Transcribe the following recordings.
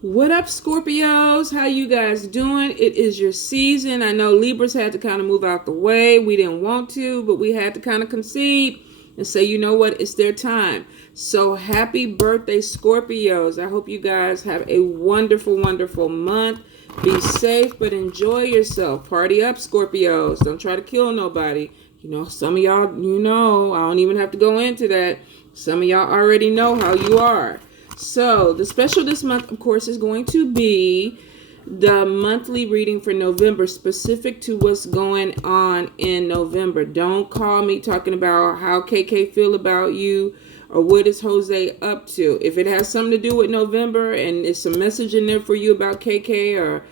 What up, Scorpios? How you guys doing? It is your season. I know Libras had to kind of move out the way. We didn't want to, but we had to kind of concede and say, you know what? It's their time. So happy birthday, Scorpios. I hope you guys have a wonderful, wonderful month. Be safe, but enjoy yourself. Party up, Scorpios. Don't try to kill nobody. You know, some of y'all, I don't even have to go into that. Some of y'all already know how you are. So the special this month, of course, is going to be the monthly reading for November, specific to what's going on in November. Don't call me talking about how KK feel about you or what is Jose up to. If it has something to do with November and it's a message in there for you about KK or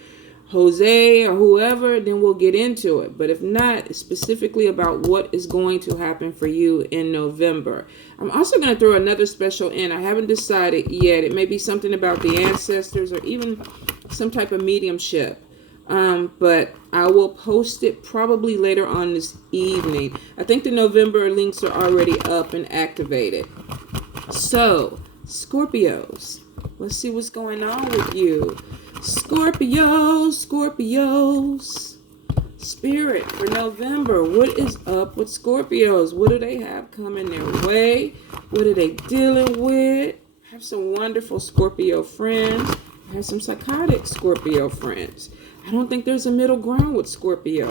Jose or whoever, then we'll get into it. But if not, it's specifically about what is going to happen for you in November. I'm also going to throw another special in. I haven't decided yet. It may be something about the ancestors or even some type of mediumship. But I will post it probably later on this evening. I think the November links are already up and activated. So, Scorpios, let's see what's going on with you. Scorpios. Spirit for November. What is up with Scorpios? What do they have coming their way? What are they dealing with? I have some wonderful Scorpio friends. I have some psychotic Scorpio friends. I don't think there's a middle ground with Scorpio.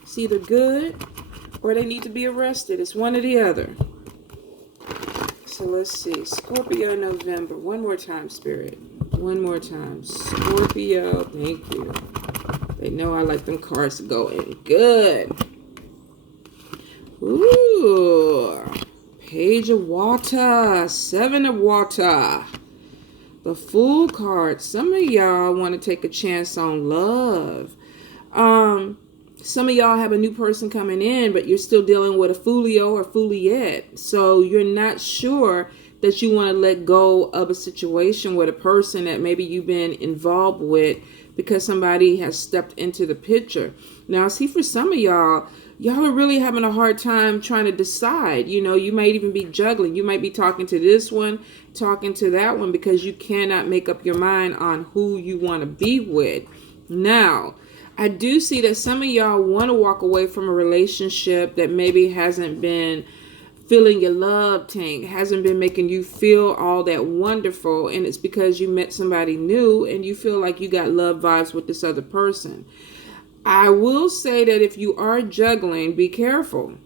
It's either good or they need to be arrested. It's one or the other. So let's see. Scorpio November. One more time, Spirit. One more time. Scorpio. Thank you. They know I like them cards going good. Ooh. Page of Water. 7 of Water. The Fool card. Some of y'all want to take a chance on love. Some of y'all have a new person coming in, but you're still dealing with a Foolio or Fooliette. So you're not sure that you want to let go of a situation with a person that maybe you've been involved with because somebody has stepped into the picture. Now, I see for some of y'all are really having a hard time trying to decide. You might even be juggling. You might be talking to this one, talking to that one, because you cannot make up your mind on who you want to be with. Now, I do see that some of y'all want to walk away from a relationship that maybe hasn't been filling your love tank, hasn't been making you feel all that wonderful, and it's because you met somebody new and you feel like you got love vibes with this other person. I will say that if you are juggling, be careful,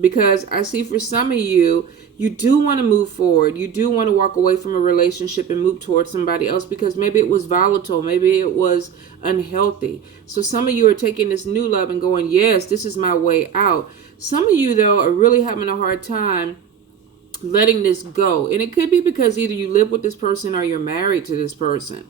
because I see for some of you, you do want to move forward. You do want to walk away from a relationship and move towards somebody else because maybe it was volatile. Maybe it was unhealthy. So some of you are taking this new love and going, yes, this is my way out. Some of you, though, are really having a hard time letting this go. And it could be because either you live with this person or you're married to this person.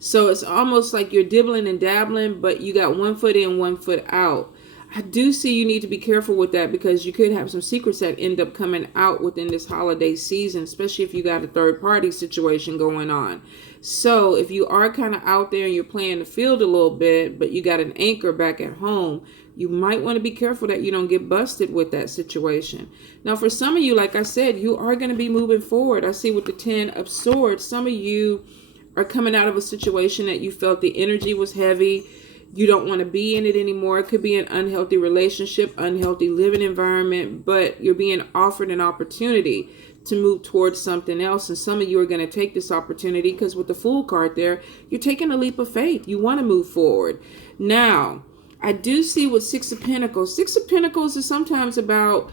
So it's almost like you're dibbling and dabbling, but you got one foot in, one foot out. I do see you need to be careful with that because you could have some secrets that end up coming out within this holiday season, especially if you got a third party situation going on. So if you are kind of out there and you're playing the field a little bit, but you got an anchor back at home, you might want to be careful that you don't get busted with that situation. Now, for some of you, like I said, you are going to be moving forward. I see with the 10 of Swords, some of you are coming out of a situation that you felt the energy was heavy. You don't want to be in it anymore. It could be an unhealthy relationship, unhealthy living environment, but you're being offered an opportunity to move towards something else. And some of you are going to take this opportunity because with the Fool card there, you're taking a leap of faith. You want to move forward. Now, I do see with 6 of Pentacles. 6 of Pentacles is sometimes about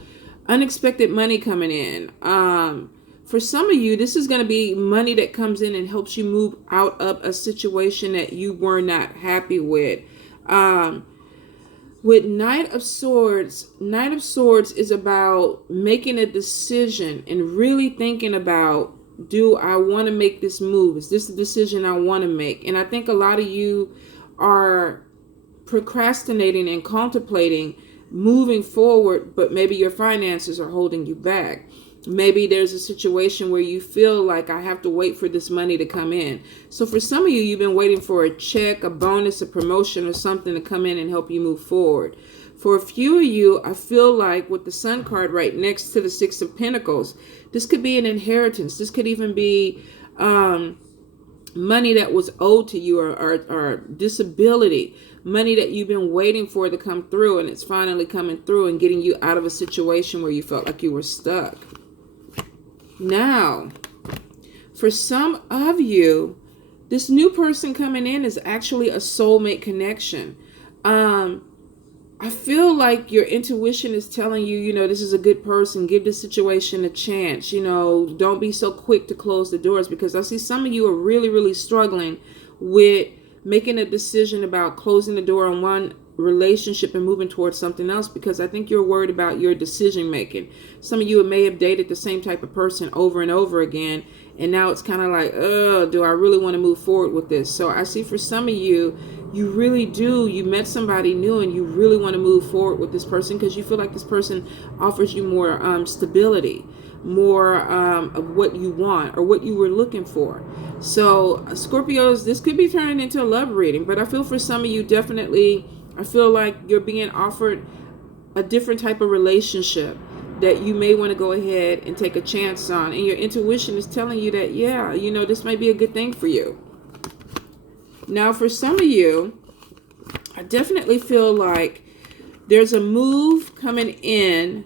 unexpected money coming in. For some of you, this is going to be money that comes in and helps you move out of a situation that you were not happy with. With Knight of Swords is about making a decision and really thinking about, do I want to make this move? Is this the decision I want to make? And I think a lot of you are procrastinating and contemplating moving forward, but maybe your finances are holding you back. Maybe there's a situation where you feel like I have to wait for this money to come in. So for some of you, you've been waiting for a check, a bonus, a promotion, or something to come in and help you move forward. For a few of you, I feel like with the Sun card right next to the 6 of Pentacles, this could be an inheritance. This could even be money that was owed to you, or disability, money that you've been waiting for to come through, and it's finally coming through and getting you out of a situation where you felt like you were stuck. Now, for some of you, this new person coming in is actually a soulmate connection. I feel like your intuition is telling you, this is a good person. Give this situation a chance. Don't be so quick to close the doors, because I see some of you are really, really struggling with making a decision about closing the door on one relationship and moving towards something else, because I think you're worried about your decision making. Some of you may have dated the same type of person over and over again, and now it's kind of like, do I really want to move forward with this? So I see for some of you, you really do. You met somebody new and you really want to move forward with this person because you feel like this person offers you more stability, more of what you want or what you were looking for. So Scorpios, this could be turning into a love reading, but I feel for some of you, definitely, I feel like you're being offered a different type of relationship that you may want to go ahead and take a chance on. And your intuition is telling you that, yeah, this might be a good thing for you. Now, for some of you, I definitely feel like there's a move coming in,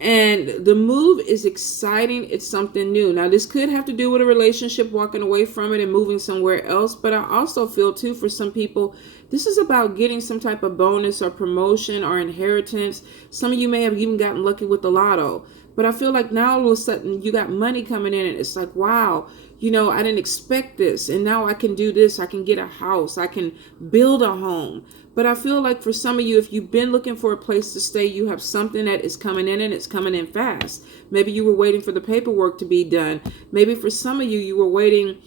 and the move is exciting. It's something new. Now, this could have to do with a relationship, walking away from it and moving somewhere else. But I also feel, too, for some people, this is about getting some type of bonus or promotion or inheritance. Some of you may have even gotten lucky with the lotto. But I feel like now all of a sudden you got money coming in, and it's like, wow, I didn't expect this. And now I can do this. I can get a house. I can build a home. But I feel like for some of you, if you've been looking for a place to stay, you have something that is coming in, and it's coming in fast. Maybe you were waiting for the paperwork to be done. Maybe for some of you, you were waiting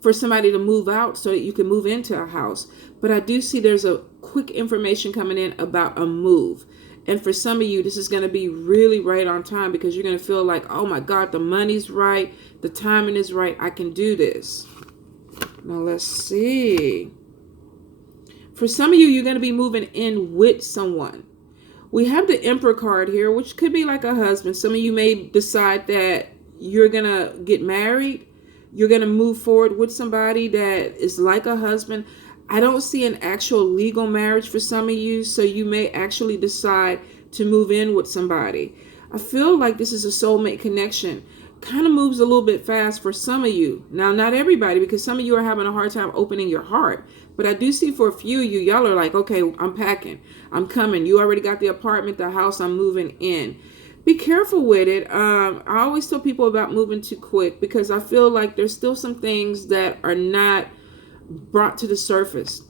for somebody to move out so that you can move into a house. But I do see there's a quick information coming in about a move. And for some of you, this is going to be really right on time, because you're going to feel like, oh my God, the money's right. The timing is right. I can do this. Now let's see. For some of you, you're going to be moving in with someone. We have the Emperor card here, which could be like a husband. Some of you may decide that you're going to get married. You're going to move forward with somebody that is like a husband. I don't see an actual legal marriage for some of you, so you may actually decide to move in with somebody. I feel like this is a soulmate connection. Kind of moves a little bit fast for some of you. Now, not everybody, because some of you are having a hard time opening your heart. But I do see for a few of you, y'all are like, okay, I'm packing. I'm coming. You already got the apartment, the house, I'm moving in. Be careful with it. I always tell people about moving too quick, because I feel like there's still some things that are not brought to the surface,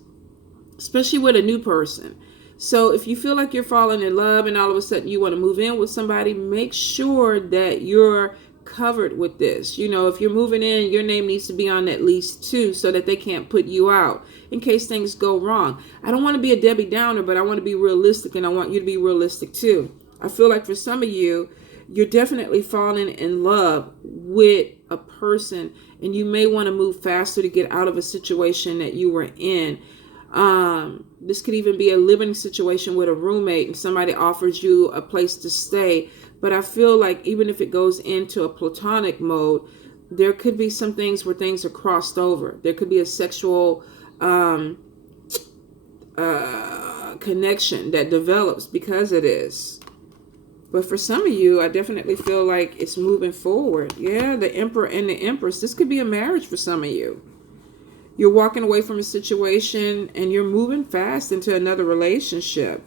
especially with a new person. So if you feel like you're falling in love and all of a sudden you want to move in with somebody, make sure that you're covered with this. If you're moving in, your name needs to be on at least 2 so that they can't put you out in case things go wrong. I don't want to be a Debbie Downer, but I want to be realistic, and I want you to be realistic too. I feel like for some of you, you're definitely falling in love with a person, and you may want to move faster to get out of a situation that you were in. This could even be a living situation with a roommate, and somebody offers you a place to stay. But I feel like even if it goes into a platonic mode, there could be some things where things are crossed over. There could be a sexual connection that develops because of this. But for some of you, I definitely feel like it's moving forward. Yeah, the Emperor and the Empress. This could be a marriage for some of you. You're walking away from a situation and you're moving fast into another relationship.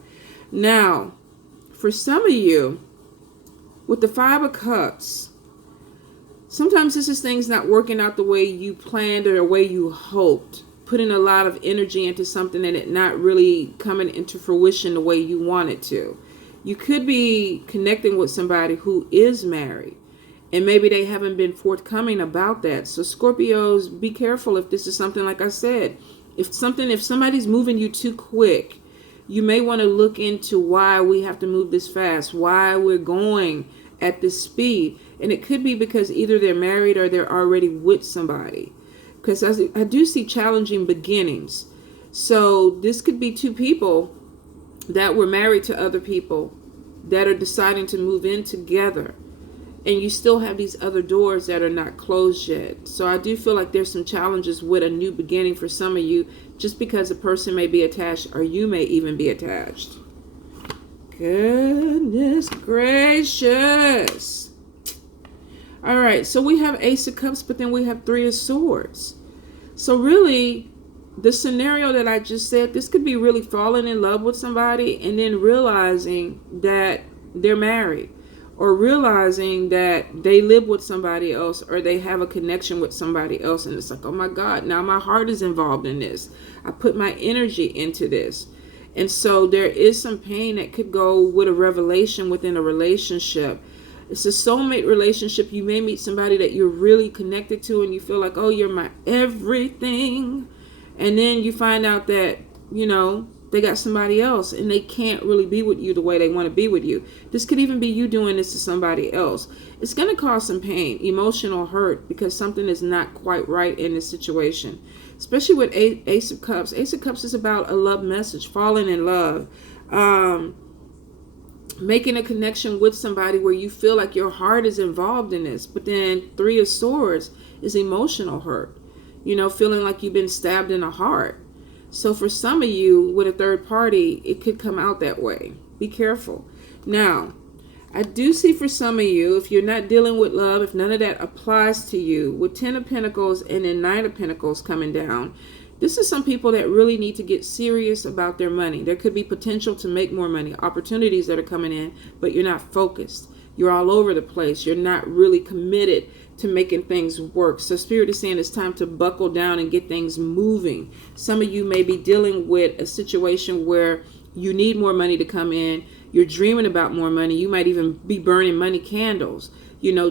Now, for some of you, with the 5 of Cups, sometimes this is things not working out the way you planned or the way you hoped. Putting a lot of energy into something and it not really coming into fruition the way you want it to. You could be connecting with somebody who is married, and maybe they haven't been forthcoming about that. So Scorpios, be careful if this is something, like I said, if somebody's moving you too quick, you may want to look into why we have to move this fast, why we're going at this speed. And it could be because either they're married or they're already with somebody. Because I do see challenging beginnings. So this could be 2 people that were married to other people that are deciding to move in together. and you still have these other doors that are not closed yet. So I do feel like there's some challenges with a new beginning for some of you, just because a person may be attached or you may even be attached. Goodness gracious. All right, so we have Ace of Cups, but then we have Three of Swords. So really, the scenario that I just said, this could be really falling in love with somebody and then realizing that they're married, or realizing that they live with somebody else, or they have a connection with somebody else, and it's like, oh my God, now my heart is involved in this. I put my energy into this. And so there is some pain that could go with a revelation within a relationship. It's a soulmate relationship. You may meet somebody that you're really connected to and you feel like, oh, you're my everything. And then you find out that, they got somebody else and they can't really be with you the way they want to be with you. This could even be you doing this to somebody else. It's going to cause some pain, emotional hurt, because something is not quite right in this situation. Especially with Ace of Cups. Ace of Cups is about a love message, falling in love, making a connection with somebody where you feel like your heart is involved in this. But then Three of Swords is emotional hurt, feeling like you've been stabbed in the heart. So for some of you with a third party, it could come out that way. Be careful. Now, I do see for some of you, if you're not dealing with love, if none of that applies to you, with 10 of Pentacles and then 9 of Pentacles coming down, this is some people that really need to get serious about their money. There could be potential to make more money, opportunities that are coming in, but you're not focused. You're all over the place. You're not really committed to making things work. So Spirit is saying it's time to buckle down and get things moving. Some of you may be dealing with a situation where you need more money to come in. You're dreaming about more money. You might even be burning money candles,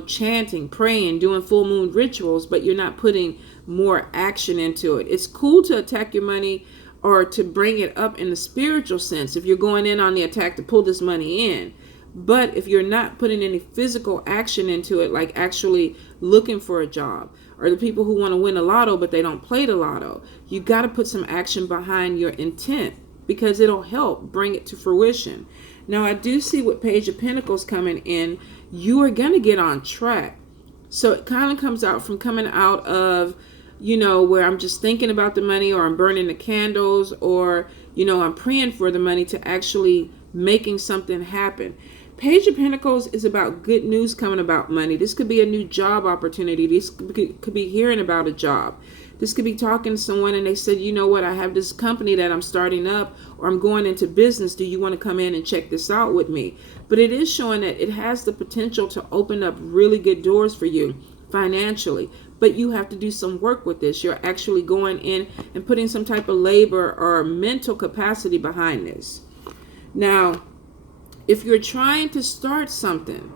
chanting, praying, doing full moon rituals, but you're not putting more action into it. It's cool to attack your money or to bring it up in the spiritual sense if you're going in on the attack to pull this money in. But if you're not putting any physical action into it, like actually looking for a job, or the people who want to win a lotto but they don't play the lotto, you got to put some action behind your intent, because it'll help bring it to fruition. Now, I do see with Page of Pentacles coming in, you are going to get on track. So it kind of comes out from coming out of, where I'm just thinking about the money, or I'm burning the candles, or, I'm praying for the money, to actually making something happen. Page of Pentacles is about good news coming about money. This could be a new job opportunity. This could be hearing about a job. This could be talking to someone and they said, you know what, I have this company that I'm starting up, or I'm going into business. Do you want to come in and check this out with me? But it is showing that it has the potential to open up really good doors for you financially. But you have to do some work with this. You're actually going in and putting some type of labor or mental capacity behind this. Now, if you're trying to start something,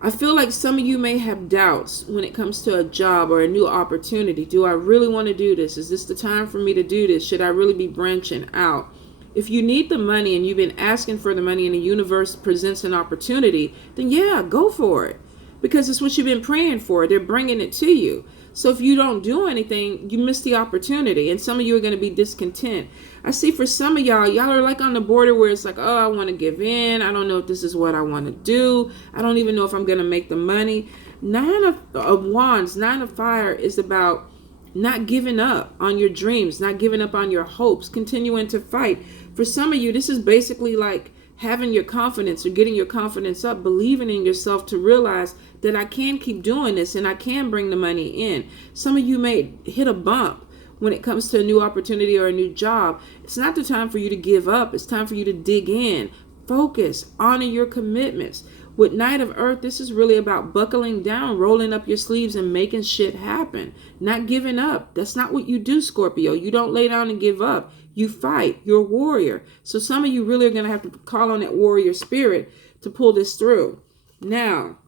I feel like some of you may have doubts when it comes to a job or a new opportunity. Do I really want to do this? Is this the time for me to do this? Should I really be branching out? If you need the money and you've been asking for the money and the universe presents an opportunity, then yeah, go for it. Because it's what you've been praying for. They're bringing it to you. So if you don't do anything, you miss the opportunity. And some of you are going to be discontent. I see for some of y'all are like on the border where it's like, oh, I want to give in. I don't know if this is what I want to do. I don't even know if I'm going to make the money. 9 of Wands, 9 of Fire is about not giving up on your dreams, not giving up on your hopes, continuing to fight. For some of you, this is basically like having your confidence or getting your confidence up, believing in yourself to realize that I can keep doing this and I can bring the money in. Some of you may hit a bump when it comes to a new opportunity or a new job. It's not the time for you to give up. It's time for you to dig in, focus, honor your commitments. With Knight of Earth, this is really about buckling down, rolling up your sleeves and making shit happen, not giving up. That's not what you do, Scorpio. You don't lay down and give up. You fight. You're a warrior. So some of you really are going to have to call on that warrior spirit to pull this through. Now,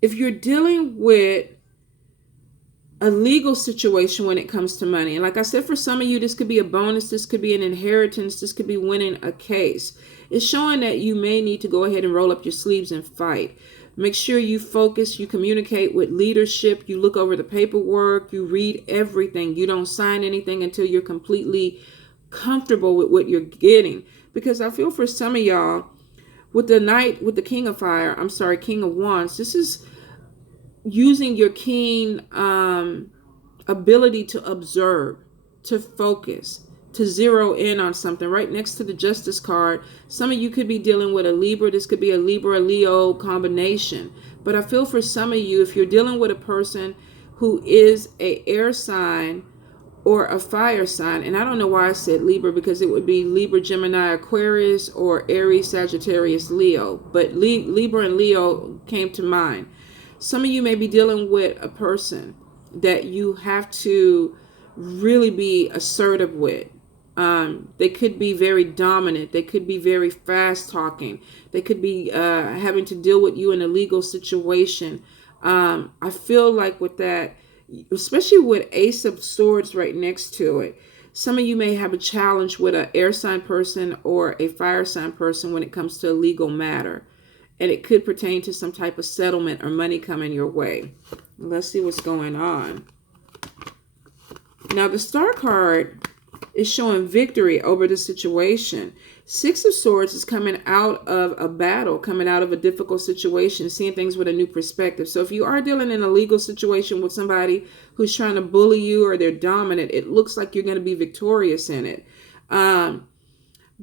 if you're dealing with a legal situation when it comes to money, and like I said, for some of you, this could be a bonus, this could be an inheritance, this could be winning a case. It's showing that you may need to go ahead and roll up your sleeves and fight. Make sure you focus, you communicate with leadership, you look over the paperwork, you read everything. You don't sign anything until you're completely comfortable with what you're getting. Because I feel for some of y'all, With the Knight, with the King of Fire, King of Wands, this is using your keen ability to observe, to focus, to zero in on something. Right next to the Justice card, some of you could be dealing with a Libra. This could be a Libra, Leo combination. But I feel for some of you, if you're dealing with a person who is a air sign or a fire sign, and I don't know why I said Libra, because it would be Libra, Gemini, Aquarius, or Aries, Sagittarius, Leo. But Libra and Leo came to mind. Some of you may be dealing with a person that you have to really be assertive with. They could be very dominant. They could be very fast talking. They could be having to deal with you in a legal situation. I feel like with that, especially with Ace of Swords right next to it, some of you may have a challenge with an air sign person or a fire sign person when it comes to a legal matter. And it could pertain to some type of settlement or money coming your way. Let's see what's going on. Now, the Star card is showing victory over the situation. Six of Swords is coming out of a battle, coming out of a difficult situation, seeing things with a new perspective. So if you are dealing in a legal situation with somebody who's trying to bully you or they're dominant, it looks like you're going to be victorious in it.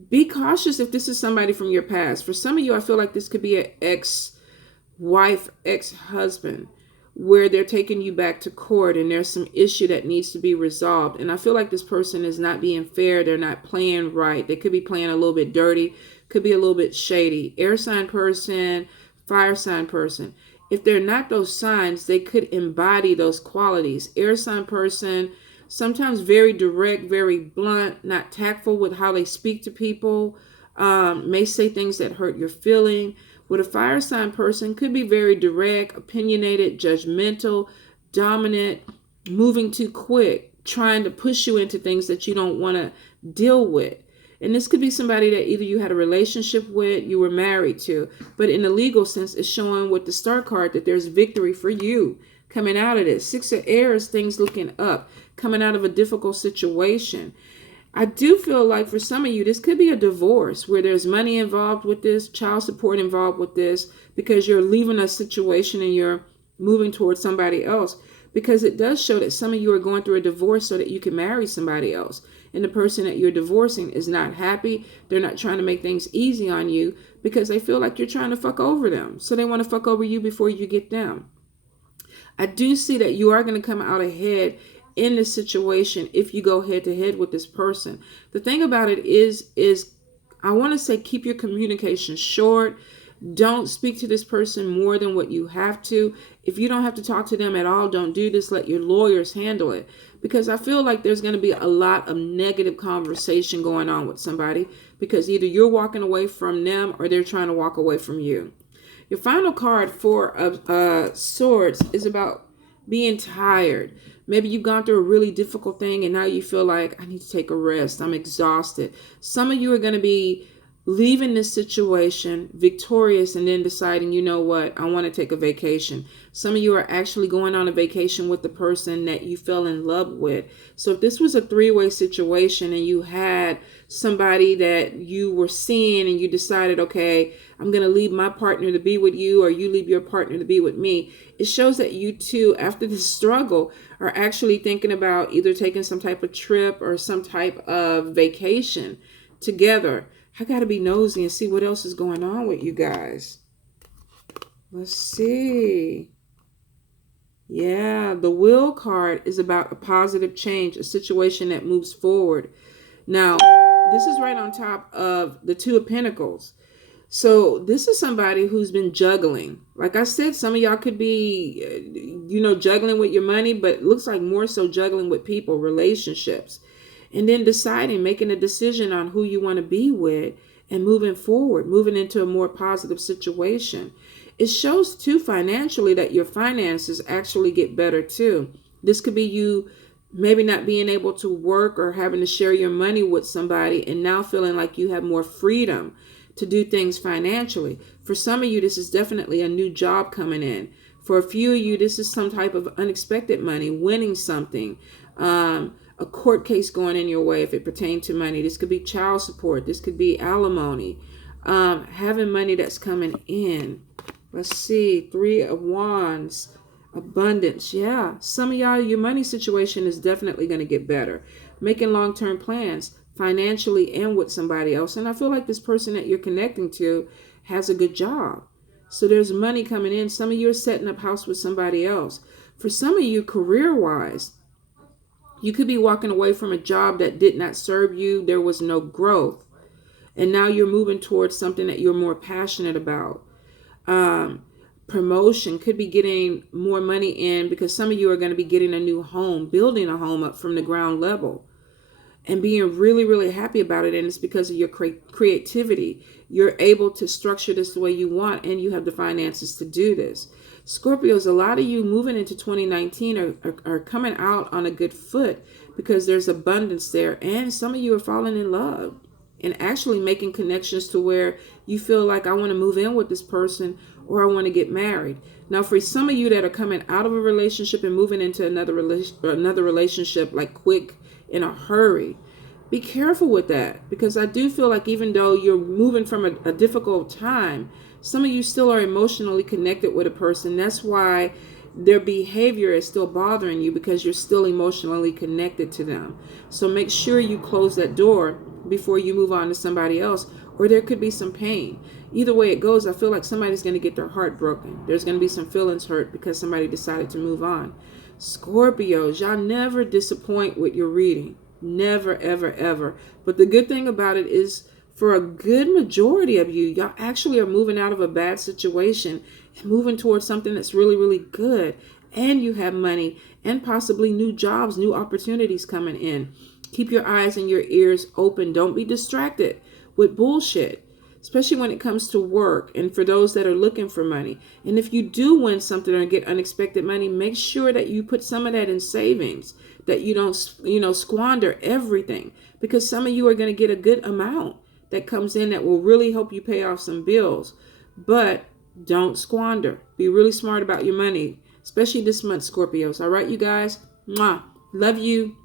Be cautious if this is somebody from your past. For some of you, I feel like this could be an ex-wife, ex-husband, where they're taking you back to court and there's some issue that needs to be resolved. And I feel like this person is not being fair. They're not playing right. They could be playing a little bit dirty, could be a little bit shady. Air sign person, fire sign person. If they're not those signs, they could embody those qualities. Air sign person, sometimes very direct, very blunt, not tactful with how they speak to people, may say things that hurt your feeling. With a fire sign person, could be very direct, opinionated, judgmental, dominant, moving too quick, trying to push you into things that you don't want to deal with. And this could be somebody that either you had a relationship with, you were married to. But in the legal sense, it's showing with the Star card that there's victory for you coming out of this. Six of Air is things looking up, coming out of a difficult situation. I do feel like for some of you, this could be a divorce where there's money involved with this, child support involved with this, because you're leaving a situation and you're moving towards somebody else. Because it does show that some of you are going through a divorce so that you can marry somebody else. And the person that you're divorcing is not happy. They're not trying to make things easy on you because they feel like you're trying to fuck over them. So they want to fuck over you before you get them. I do see that you are going to come out ahead in this situation if you go head to head with this person. The thing about it is I want to say keep your communication short. Don't speak to this person more than what you have to. If you don't have to talk to them at all, don't do this. Let your lawyers handle it. Because I feel like there's going to be a lot of negative conversation going on with somebody because either you're walking away from them or they're trying to walk away from you. Your final card, Four of Swords, is about being tired. Maybe you've gone through a really difficult thing and now you feel like I need to take a rest. I'm exhausted. Some of you are going to be leaving this situation victorious and then deciding, you know what, I want to take a vacation. Some of you are actually going on a vacation with the person that you fell in love with. So if this was a three-way situation and you had somebody that you were seeing and you decided, okay, I'm going to leave my partner to be with you or you leave your partner to be with me, it shows that you two, after this struggle, are actually thinking about either taking some type of trip or some type of vacation together. I got to be nosy and see what else is going on with you guys. Let's see. Yeah, the Wheel card is about a positive change, a situation that moves forward. Now, this is right on top of the Two of Pentacles. So this is somebody who's been juggling. Like I said, some of y'all could be, juggling with your money, but it looks like more so juggling with people, relationships. And then deciding, making a decision on who you want to be with and moving forward, moving into a more positive situation. It shows too financially that your finances actually get better too. This could be you maybe not being able to work or having to share your money with somebody and now feeling like you have more freedom to do things financially. For some of you, this is definitely a new job coming in. For a few of you, this is some type of unexpected money, winning something. A court case going in your way if it pertained to money. This could be child support. This could be alimony. Having money that's coming in. Let's see. 3 of Wands. Abundance. Yeah. Some of y'all, your money situation is definitely going to get better. Making long-term plans financially and with somebody else. And I feel like this person that you're connecting to has a good job. So there's money coming in. Some of you are setting up house with somebody else. For some of you, career-wise, you could be walking away from a job that did not serve you. There was no growth. And now you're moving towards something that you're more passionate about. Promotion could be getting more money in because some of you are going to be getting a new home, building a home up from the ground level and being really, really happy about it. And it's because of your creativity. You're able to structure this the way you want, and you have the finances to do this. Scorpios, a lot of you moving into 2019 are coming out on a good foot because there's abundance there. And some of you are falling in love and actually making connections to where you feel like, I want to move in with this person, or I want to get married. Now, for some of you that are coming out of a relationship and moving into another relationship like quick, in a hurry, be careful with that, because I do feel like even though you're moving from a difficult time, some of you still are emotionally connected with a person. That's why their behavior is still bothering you, because you're still emotionally connected to them. So make sure you close that door before you move on to somebody else, or there could be some pain. Either way it goes, I feel like somebody's going to get their heart broken. There's going to be some feelings hurt because somebody decided to move on. Scorpios, y'all never disappoint with your reading. Never, ever, ever. But the good thing about it is, for a good majority of you, y'all actually are moving out of a bad situation and moving towards something that's really, really good. And you have money and possibly new jobs, new opportunities coming in. Keep your eyes and your ears open. Don't be distracted with bullshit, especially when it comes to work and for those that are looking for money. And if you do win something or get unexpected money, make sure that you put some of that in savings, that you don't, squander everything, because some of you are going to get a good amount that comes in that will really help you pay off some bills. But don't squander. Be really smart about your money, especially this month, Scorpios. All right, you guys? Mwah. Love you.